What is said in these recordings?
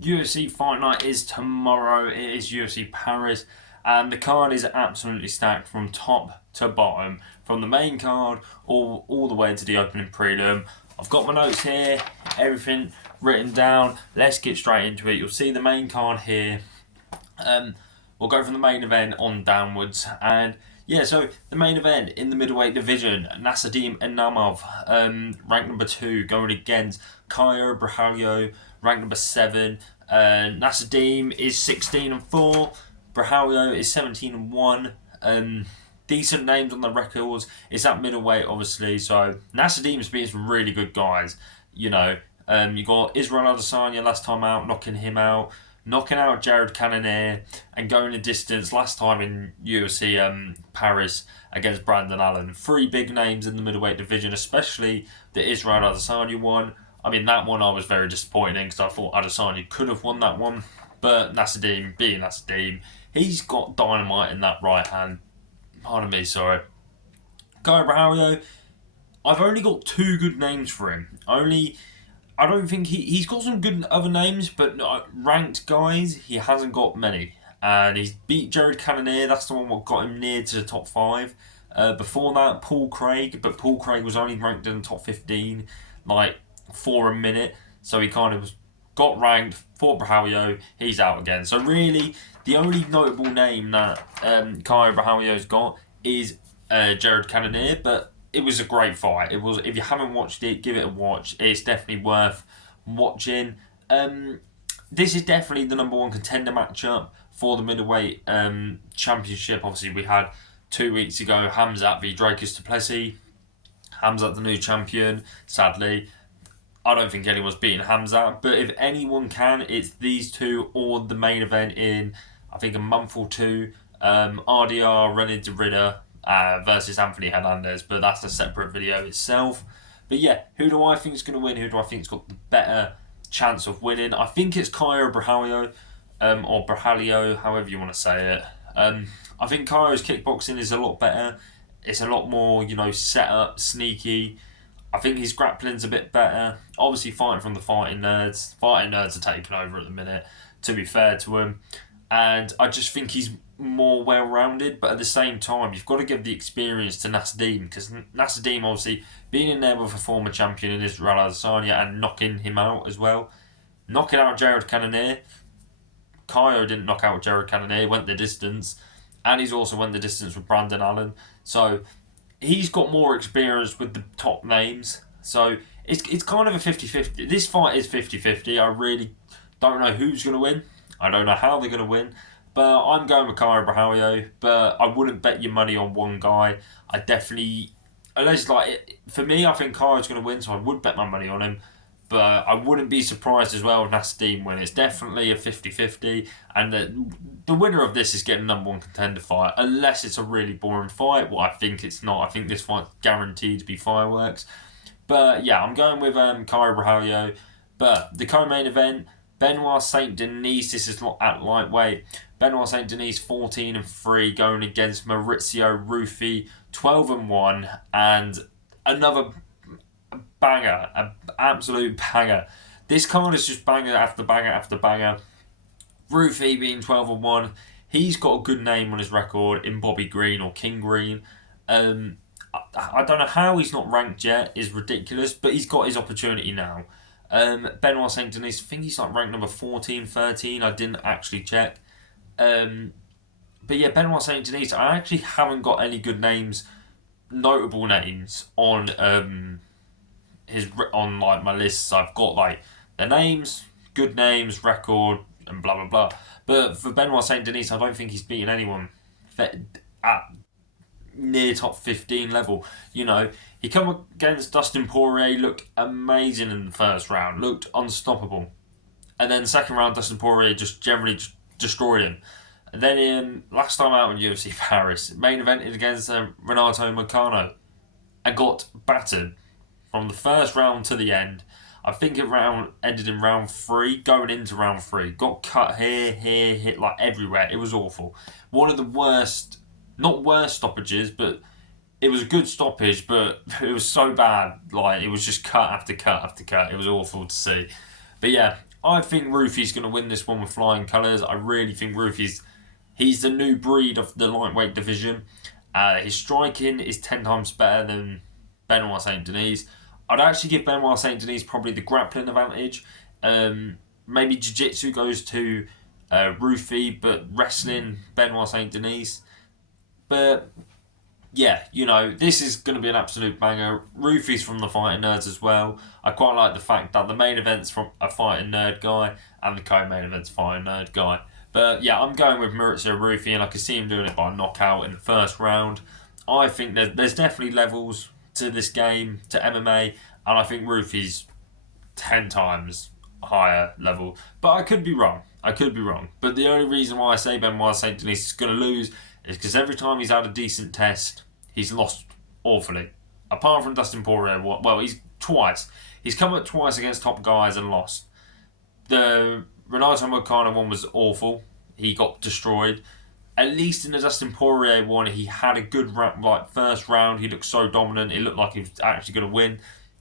UFC Fight Night is tomorrow. It is UFC Paris, and the card is absolutely stacked from top to bottom, from the main card all the way to the opening prelim. I've got my notes here, everything written down. Let's get straight into it. You'll see the main card here. We'll go from the main event on downwards, and yeah, so the main event in the middleweight division, Nassourdine Imavov, ranked number 2, going against Caio Borralho, ranked number 7. Nassourdine is 16-4. Borralho is 17-1. Decent names on the records. It's that middleweight, obviously. So Nassourdine's beating some really good guys. You know, you got Israel Adesanya last time out, knocking him out. Knocking out Jared Cannonier and going the distance last time in UFC Paris against Brandon Allen. 3 big names in the middleweight division, especially the Israel Adesanya one. I mean, that one I was very disappointed in because I thought Adesanya could have won that one. But Nassourdine, being Nassourdine, he's got dynamite in that right hand. Pardon me, sorry. Caio Borralho, I've only got 2 good names for him. I don't think he's got some good other names, but ranked guys, he hasn't got many. And he's beat Jared Cannonier, that's the one that got him near to the top 5. Before that, Paul Craig, but Paul Craig was only ranked in the top 15, like, for a minute. So he kind of got ranked, fought Borralho, he's out again. So really, the only notable name that Caio Borralho's got is Jared Cannonier, but it was a great fight. It was. If you haven't watched it, give it a watch. It's definitely worth watching. This is definitely the number 1 contender matchup for the middleweight championship. Obviously, we had 2 weeks ago Hamzat v Dracus du Plessis. Hamzat the new champion. Sadly, I don't think anyone's beaten Hamzat. But if anyone can, it's these 2 or the main event in I think a month or 2. RDR René de Ridder versus Anthony Hernandez, but that's a separate video itself. But yeah, who do I think is going to win? Who do I think's got the better chance of winning? I think it's Caio Borralho, or Borralho, however you want to say it. I think Caio's kickboxing is a lot better. It's a lot more, set up, sneaky. I think his grappling's a bit better. Obviously, fighting from the fighting nerds. Fighting nerds are taking over at the minute, to be fair to him. And I just think he's more well-rounded, but at the same time, you've got to give the experience to Nassourdine, because Nassourdine, obviously, being in there with a former champion in Israel Adesanya and knocking him out as well. Knocking out Jared Cannonier. Caio didn't knock out Jared Cannonier, went the distance, and he's also went the distance with Brandon Allen. So he's got more experience with the top names. So it's kind of a 50-50. This fight is 50-50. I really don't know who's going to win. I don't know how they're going to win. But I'm going with Caio Borralho. But I wouldn't bet your money on one guy. I definitely... Unless, for me, I think Caio's going to win, so I would bet my money on him. But I wouldn't be surprised as well if Nassourdine win. It's definitely a 50-50. And the winner of this is getting number 1 contender fight. Unless it's a really boring fight. Well, I think it's not. I think this fight's guaranteed to be fireworks. But yeah, I'm going with Caio Borralho. But the co-main event... Benoit Saint Denis, this is at lightweight. Benoit Saint Denis 14-3 going against Maurizio Ruffi 12-1, and another banger, an absolute banger. This card is just banger after banger after banger. Ruffi being 12-1, he's got a good name on his record in Bobby Green or King Green. I don't know how he's not ranked yet, is ridiculous, but he's got his opportunity now. Benoit Saint Denis, I think he's ranked number 14, 13. I didn't actually check. But yeah, Benoit Saint Denis, I actually haven't got any good names, notable names on my lists. I've got the names, good names, record, and blah blah blah. But for Benoit Saint Denis, I don't think he's beaten anyone at near top 15 level. He come against Dustin Poirier, looked amazing in the first round, looked unstoppable. And then second round, Dustin Poirier just generally destroyed him. And then last time out in UFC Paris, main evented against Renato Moicano and got battered from the first round to the end. I think it ended in round 3, going into round 3. Got cut here, hit everywhere. It was awful. One of the worst, not worst stoppages, but it was a good stoppage, but it was so bad. It was just cut after cut after cut. It was awful to see. But yeah, I think Rufi's going to win this one with flying colours. I really think he's the new breed of the lightweight division. His striking is 10 times better than Benoit Saint Denis. I'd actually give Benoit Saint Denis probably the grappling advantage. Maybe jiu-jitsu goes to Rufi, but wrestling, Benoit Saint Denis. But yeah, this is going to be an absolute banger. Rufi's from the Fighting Nerds as well. I quite like the fact that the main event's from a Fighting Nerd guy and the co-main event's Fighting Nerd guy. But yeah, I'm going with Maurizio Rufi, and I can see him doing it by knockout in the first round. I think there's definitely levels to this game, to MMA, and I think Rufi's 10 times higher level. But I could be wrong. But the only reason why I say Benoit Saint Denis is going to lose is because every time he's had a decent test, he's lost awfully. Apart from Dustin Poirier, he's twice. He's come up twice against top guys and lost. The Renato Moicano one was awful. He got destroyed. At least in the Dustin Poirier one, he had a good first round. He looked so dominant. It looked like he was actually going to win.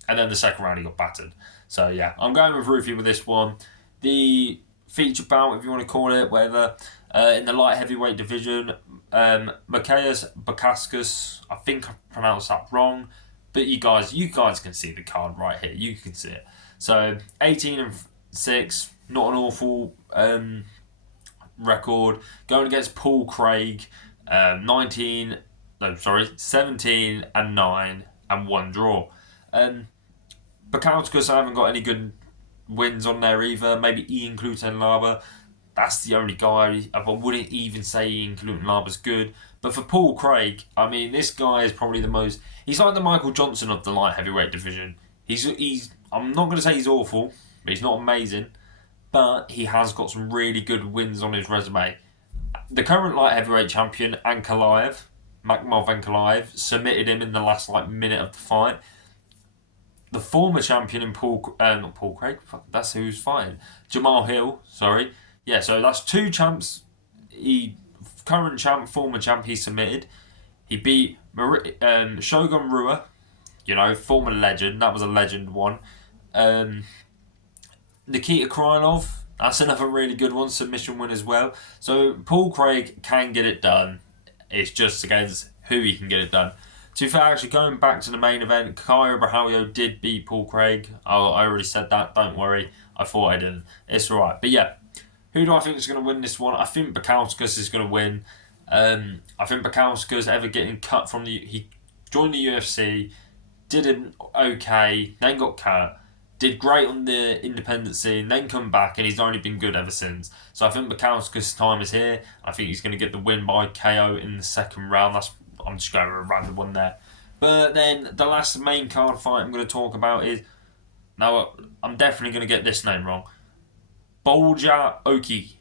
And then the second round, he got battered. So yeah, I'm going with Rufi with this one. The feature bout, if you want to call it, whatever, in the light heavyweight division, Mikhail Bakaskas, I think I pronounced that wrong, but you guys can see the card right here. You can see it. So 18-6, not an awful record. Going against Paul Craig, 17-9 and 1 draw. Bakaskas, I haven't got any good wins on there either. Maybe Ian Clutenlaba. That's the only guy. I wouldn't even say Ian Clutenlaba's good. But for Paul Craig, I mean, this guy is probably the most... He's like the Michael Johnson of the light heavyweight division. He's. I'm not going to say he's awful, but he's not amazing. But he has got some really good wins on his resume. The current light heavyweight champion, Ankalaev, Makhmov Ankalaev, submitted him in the last minute of the fight. The former champion in not Paul Craig, that's who's fighting. Jamal Hill, sorry. Yeah, so that's 2 champs. Current champ, former champ, he submitted. He beat Shogun Rua, former legend. That was a legend one. Nikita Krylov, that's another really good one, submission win as well. So Paul Craig can get it done. It's just against who he can get it done. To be fair, actually, going back to the main event, Caio Borralho did beat Paul Craig. I already said that, don't worry. I thought I didn't. It's alright. But yeah, who do I think is going to win this one? I think Bakaskas is going to win. I think Bakaskas ever getting cut from he joined the UFC, did it okay, then got cut, did great on the independent scene, then come back, and he's only been good ever since. So I think Bakaskas' time is here. I think he's going to get the win by KO in the second round. I'm just going with a random one there. But then the last main card fight I'm going to talk about is... Now, I'm definitely going to get this name wrong. Bolja Oki.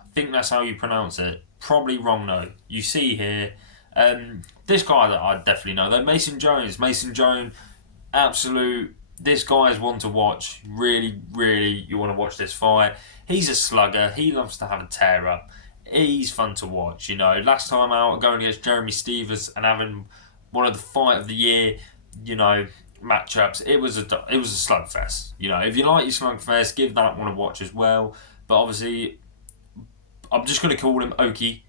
I think that's how you pronounce it. Probably wrong though. You see here. This guy that I definitely know though. Mason Jones, absolute... This guy is one to watch. Really, really, you want to watch this fight. He's a slugger. He loves to have a tear up. He's fun to watch, Last time out, going against Jeremy Stevens and having one of the fight of the year, matchups. It was a slugfest. If you like your slugfest, give that one a watch as well. But obviously, I'm just going to call him Oki.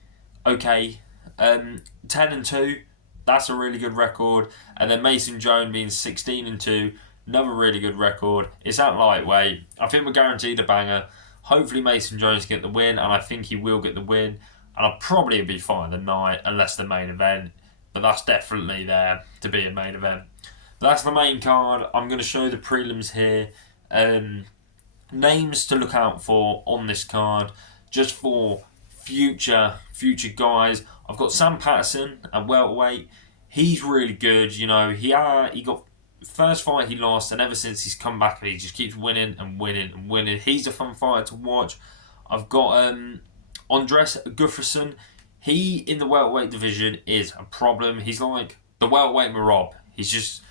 Okay. 10-2. That's a really good record. And then Mason Jones being 16-2. Another really good record. It's at lightweight. I think we're guaranteed a banger. Hopefully Mason Jones get the win, and I think he will get the win. And I'll probably be fine the night, unless the main event. But that's definitely there to be a main event. But that's the main card. I'm going to show the prelims here. Names to look out for on this card, just for future guys. I've got Sam Patterson at welterweight. He's really good. He got... First fight he lost, and ever since he's come back, he just keeps winning and winning and winning. He's a fun fighter to watch. I've got Andres Gufferson. He, in the welterweight division, is a problem. He's like the welterweight Marab. His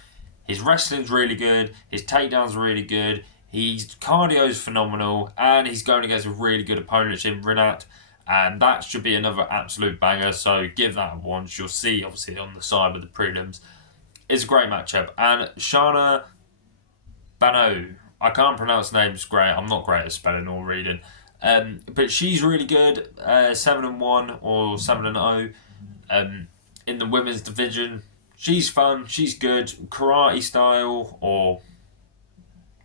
wrestling's really good. His takedown's really good. His cardio's phenomenal, and he's going against a really good opponent in Rinat, and that should be another absolute banger. So give that a watch. You'll see, obviously, on the side with the prelims. It's a great matchup. And Shana Bano, I can't pronounce names great. I'm not great at spelling or reading. But she's really good. 7-1 or 7-0. In the women's division, she's fun. She's good. Karate style or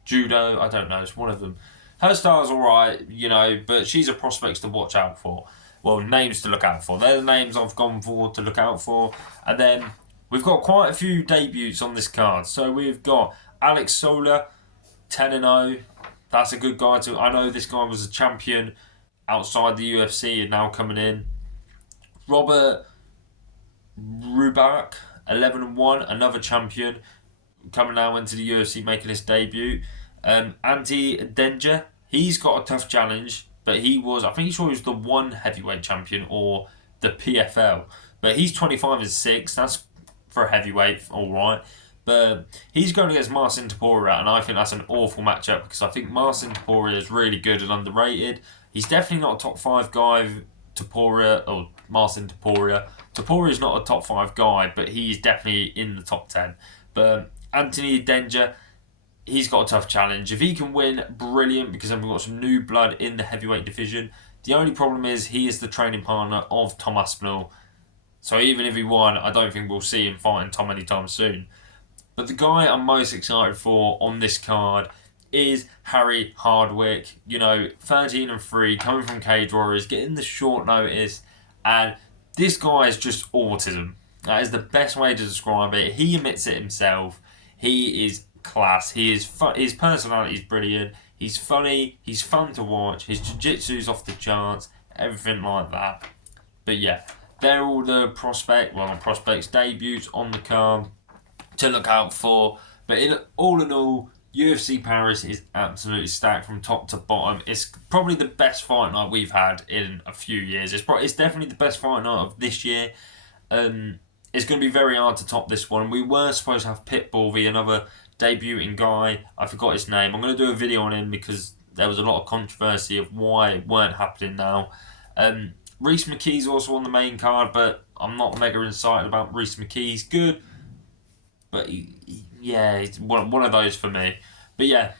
judo. I don't know. It's one of them. Her style's alright, but she's a prospect to watch out for. Well, names to look out for. They're the names I've gone for to look out for. And then we've got quite a few debuts on this card. So we've got Alex Sola, 10-0. That's a good guy too. I know this guy was a champion outside the UFC and now coming in. Robert Rubak, 11-1, another champion coming now into the UFC, making his debut. Anti Danger, he's got a tough challenge, but he think he was the one heavyweight champion or the PFL. But he's 25-6. That's for a heavyweight, all right. But he's going against Marcin Topura, and I think that's an awful matchup because I think Marcin Topura is really good and underrated. He's definitely not a top 5 guy, Marcin Topura. Topura is not a top 5 guy, but he's definitely in the top 10. But Anthony Danger, he's got a tough challenge. If he can win, brilliant, because then we've got some new blood in the heavyweight division. The only problem is he is the training partner of Tom Aspinall. So even if he won, I don't think we'll see him fighting Tom anytime soon. But the guy I'm most excited for on this card is Harry Hardwick. 13-3, coming from Cage Warriors, getting the short notice. And this guy is just autism. That is the best way to describe it. He admits it himself. He is class. His personality is brilliant. He's funny. He's fun to watch. His jiu-jitsu's off the charts. Everything like that. But yeah, they're all the prospects, debuts on the card to look out for. But in all, UFC Paris is absolutely stacked from top to bottom. It's probably the best fight night we've had in a few years. It's definitely the best fight night of this year. It's going to be very hard to top this one. We were supposed to have Pitbull v another debuting guy. I forgot his name. I'm going to do a video on him because there was a lot of controversy of why it weren't happening now. Reece McKee's also on the main card, but I'm not mega excited about Reece McKee. He's good, but he's one of those for me. But yeah,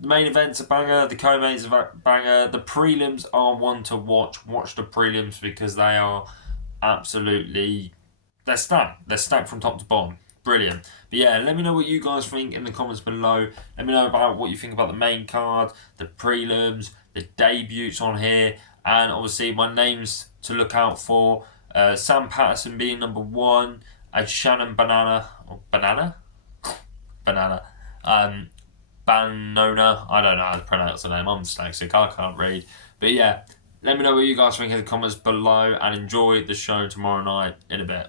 the main event's a banger. The co-mains are a banger. The prelims are one to watch. Watch the prelims because they are absolutely... They're stacked. They're stacked from top to bottom. Brilliant. But yeah, let me know what you guys think in the comments below. Let me know about what you think about the main card, the prelims, the debuts on here, and obviously my names to look out for. Sam Patterson being number 1, and Shannon Banana. Banana? Banana. Banona. I don't know how to pronounce the name. I'm dyslexic. I can't read. But yeah, let me know what you guys think in the comments below, and enjoy the show tomorrow night in a bit.